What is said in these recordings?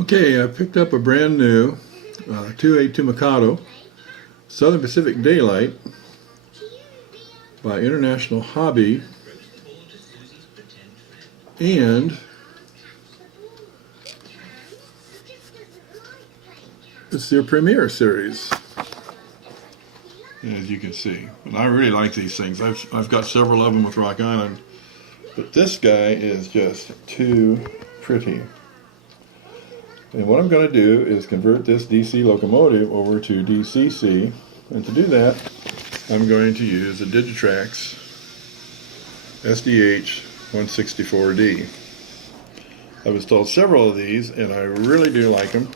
Okay, I picked up a brand new 282 Mikado Southern Pacific Daylite by International Hobby, and it's their Premier series, as you can see. And I really like these things. I've got several of them with Rock Island, but this guy is just too pretty. And what I'm going to do is convert this DC locomotive over to DCC, and to do that I'm going to use a Digitrax SDH164D. I've installed several of these and I really do like them.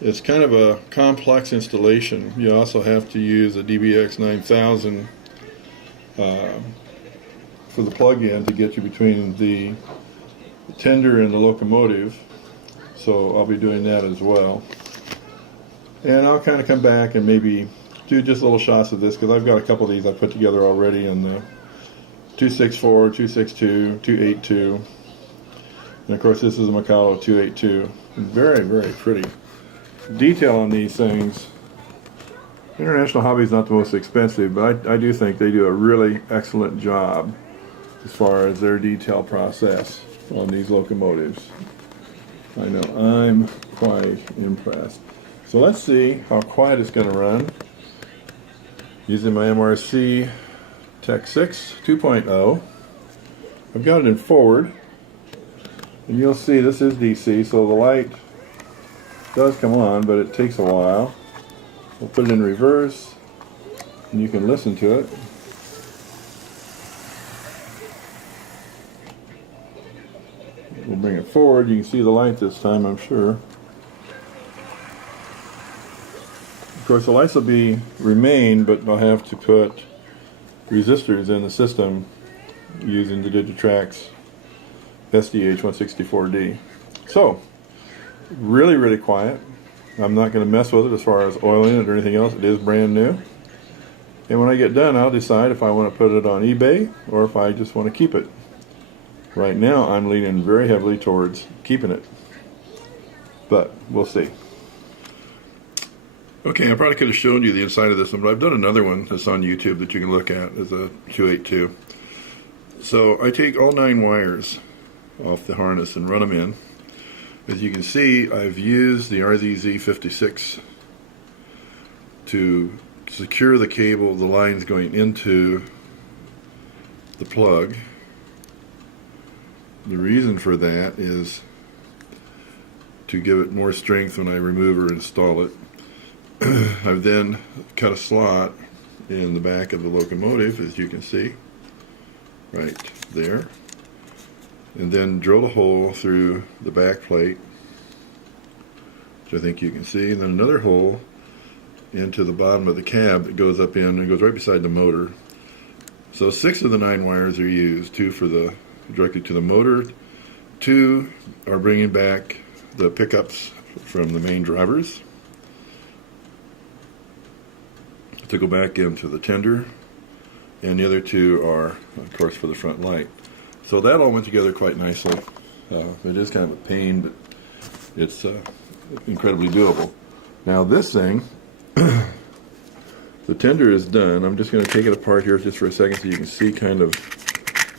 It's kind of a complex installation. You also have to use a DBX 9000 for the plug-in to get you between the tender and the locomotive. So I'll be doing that as well. And I'll kind of come back and maybe do just little shots of this, because I've got a couple of these I put together already in the 264, 262, 282. And of course this is a Mikado 282. Very, very pretty. Detail on these things. International Hobby is not the most expensive, but I do think they do a really excellent job as far as their detail process on these locomotives. I know, I'm quite impressed. So let's see how quiet it's going to run using my MRC Tech 6 2.0. I've got it in forward, and you'll see this is DC, so the light does come on, but it takes a while. We'll put it in reverse, and you can listen to it. We'll bring it forward. You can see the light this time, I'm sure. Of course, the lights will remain, but I'll have to put resistors in the system using the Digitrax SDH164D. So, really, really quiet. I'm not going to mess with it as far as oiling it or anything else. It is brand new. And when I get done, I'll decide if I want to put it on eBay or if I just want to keep it. Right now, I'm leaning very heavily towards keeping it, but we'll see. Okay, I probably could have shown you the inside of this one, but I've done another one that's on YouTube that you can look at as a 282. So I take all 9 wires off the harness and run them in. As you can see, I've used the RZZ56 to secure the cable, the lines going into the plug. The reason for that is to give it more strength when I remove or install it. I've then cut a slot in the back of the locomotive, as you can see, right there, and then drilled a hole through the back plate, which I think you can see, and then another hole into the bottom of the cab that goes up in and goes right beside the motor. So 6 of the 9 wires are used, 2 for the directly to the motor, 2 are bringing back the pickups from the main drivers to go back into the tender, and the other 2 are, of course, for the front light. So that all went together quite nicely. It is kind of a pain, but it's incredibly doable. Now this thing, the tender is done. I'm just going to take it apart here just for a second so you can see kind of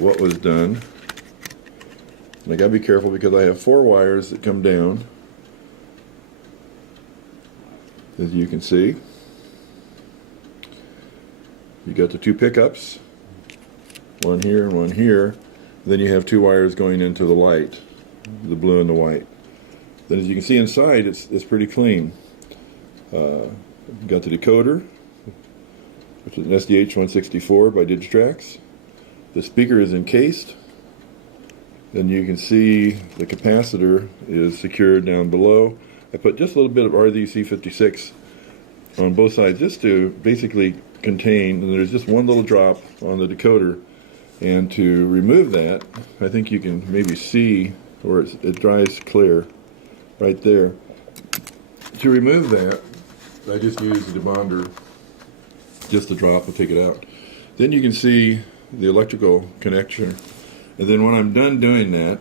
what was done. And I gotta be careful because I have 4 wires that come down, as you can see. You got the 2 pickups, one here and one here. And then you have 2 wires going into the light, the blue and the white. Then as you can see inside, it's pretty clean. Got the decoder, which is an SDH164 by Digitrax. The speaker is encased. Then you can see the capacitor is secured down below. I put just a little bit of RZC56 on both sides just to basically contain, and there's just one little drop on the decoder. And to remove that, I think you can maybe see where it dries clear right there. To remove that, I just use the debonder, just a drop will take it out. Then you can see the electrical connection. And then when I'm done doing that,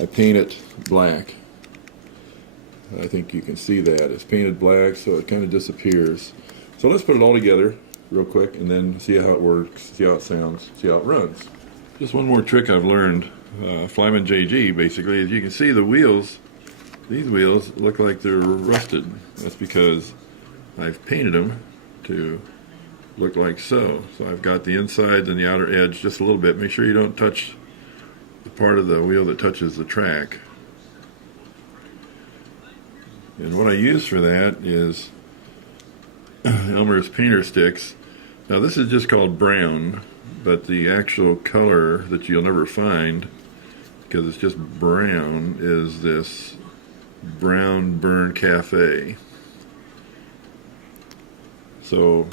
I paint it black. I think you can see that. It's painted black, so it kind of disappears. So let's put it all together real quick and then see how it works, see how it sounds, see how it runs. Just one more trick I've learned, Flyman JG basically, is you can see the wheels, these wheels look like they're rusted. That's because I've painted them to look like so. So I've got the inside and the outer edge just a little bit. Make sure you don't touch the part of the wheel that touches the track. And what I use for that is Elmer's painter sticks. Now this is just called brown, but the actual color that you'll never find, because it's just brown, is this brown burn cafe. So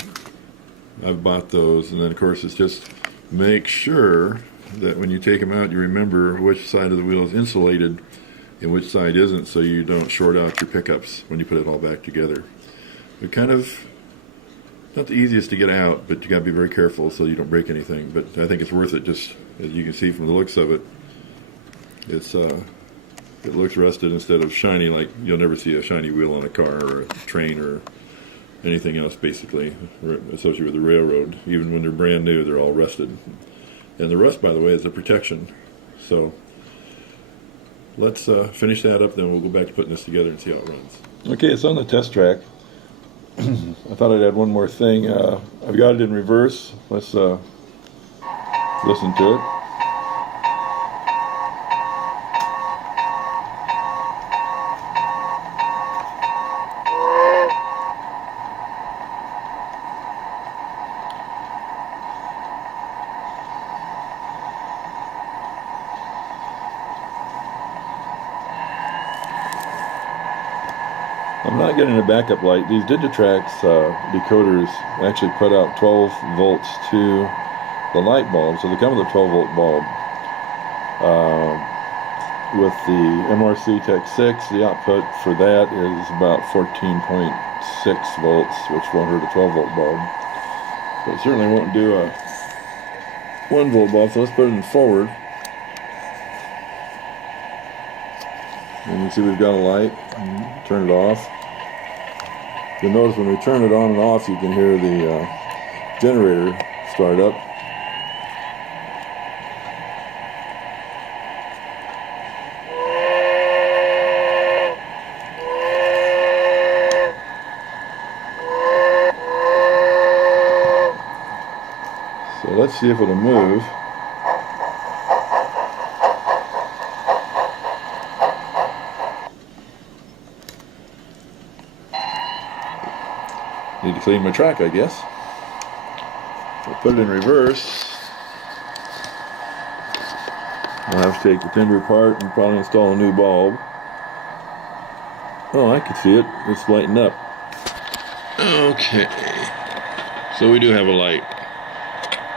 I've bought those, and then of course it's just make sure that when you take them out you remember which side of the wheel is insulated and which side isn't, so you don't short out your pickups when you put it all back together. But kind of not the easiest to get out, but you got to be very careful so you don't break anything. But I think it's worth it. Just as you can see from the looks of it, it's it looks rusted instead of shiny. Like you'll never see a shiny wheel on a car or a train or anything else basically associated with the railroad. Even when they're brand new, they're all rusted. And the rust, by the way, is a protection. So let's finish that up, then we'll go back to putting this together and see how it runs. Okay, it's on the test track. I thought I'd add one more thing. I've got it in reverse. Let's listen to it. I'm not getting a backup light. These Digitrax decoders actually put out 12 volts to the light bulb, so they come with a 12 volt bulb. With the MRC Tech 6, the output for that is about 14.6 volts, which won't hurt a 12 volt bulb. But it certainly won't do a 1 volt bulb, so let's put it in forward. And you see we've got a light. Turn it off. You'll notice when we turn it on and off, you can hear the generator start up. So let's see if it'll move. Need to clean my track, I guess. I'll put it in reverse. I'll have to take the tender apart and probably install a new bulb. Oh, I can see it. It's lighting up. Okay. So we do have a light.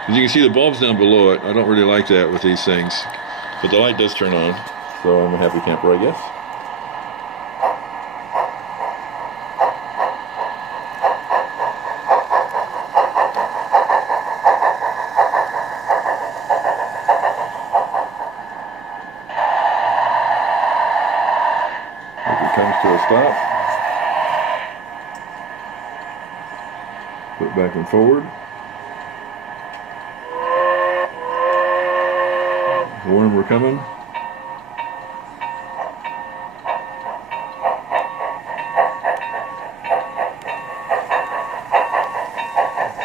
As you can see, the bulb's down below it. I don't really like that with these things. But the light does turn on. So I'm a happy camper, I guess. Comes to a stop. Put it back and forward. Warn we're coming.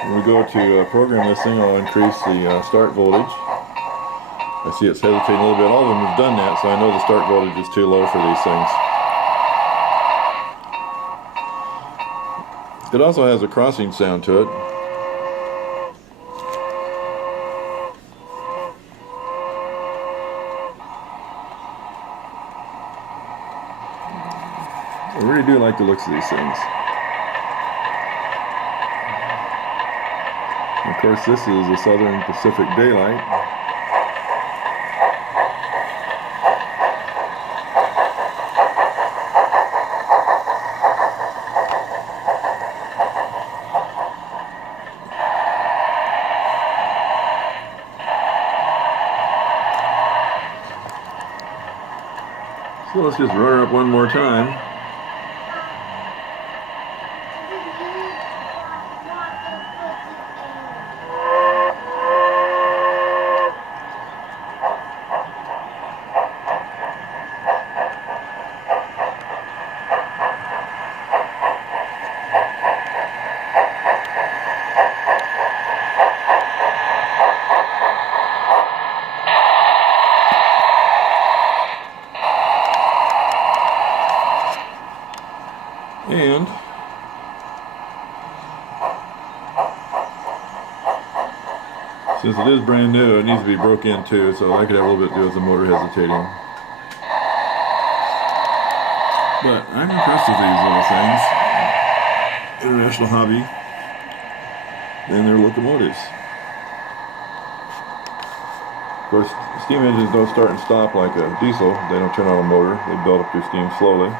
When we go to program this thing, I'll increase the start voltage. I see it's hesitating a little bit. All of them have done that, so I know the start voltage is too low for these things. It also has a crossing sound to it. I really do like the looks of these things. And of course, this is the Southern Pacific Daylite. So let's just run her up one more time. And since it is brand new, it needs to be broke in too, so that could have a little bit to do with the motor hesitating. But I'm impressed with these little things. International hobby. And they're locomotives. Of course, steam engines don't start and stop like a diesel. They don't turn on a motor. They build up their steam slowly.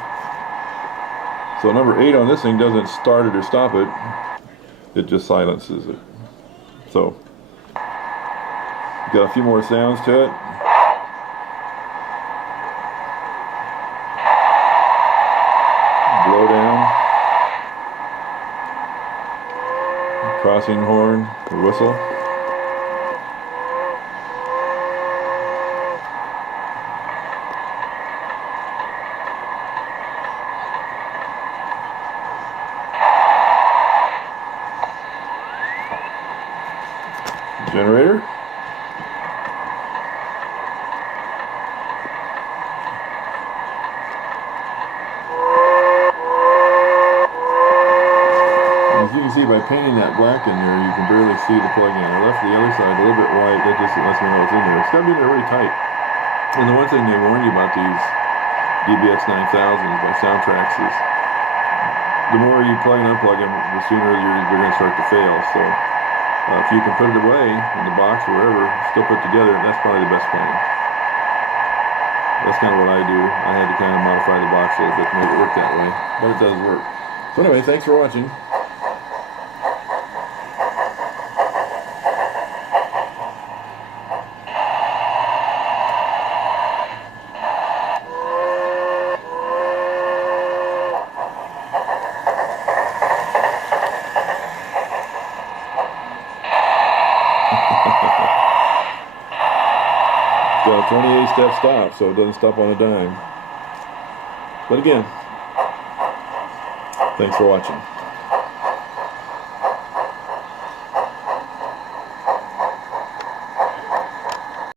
So number 8 on this thing doesn't start it or stop it. It just silences it. So, got a few more sounds to it. Blow down. Crossing horn, the whistle. Generator. As you can see by painting that black in there, you can barely see the plug-in. I left the other side a little bit white. That just lets me know it's in there. It's got to be there really tight. And the one thing they warn you about these DBX 9000s by Soundtrax is the more you plug and unplug them, the sooner they're going to start to fail. So if you can put it away in the box or wherever, still put together, that's probably the best plan. That's kind of what I do. I had to kind of modify the box a little bit to make it work that way, but it does work. So anyway, thanks for watching. Got a 28-step stop, so it doesn't stop on a dime. But again, thanks for watching.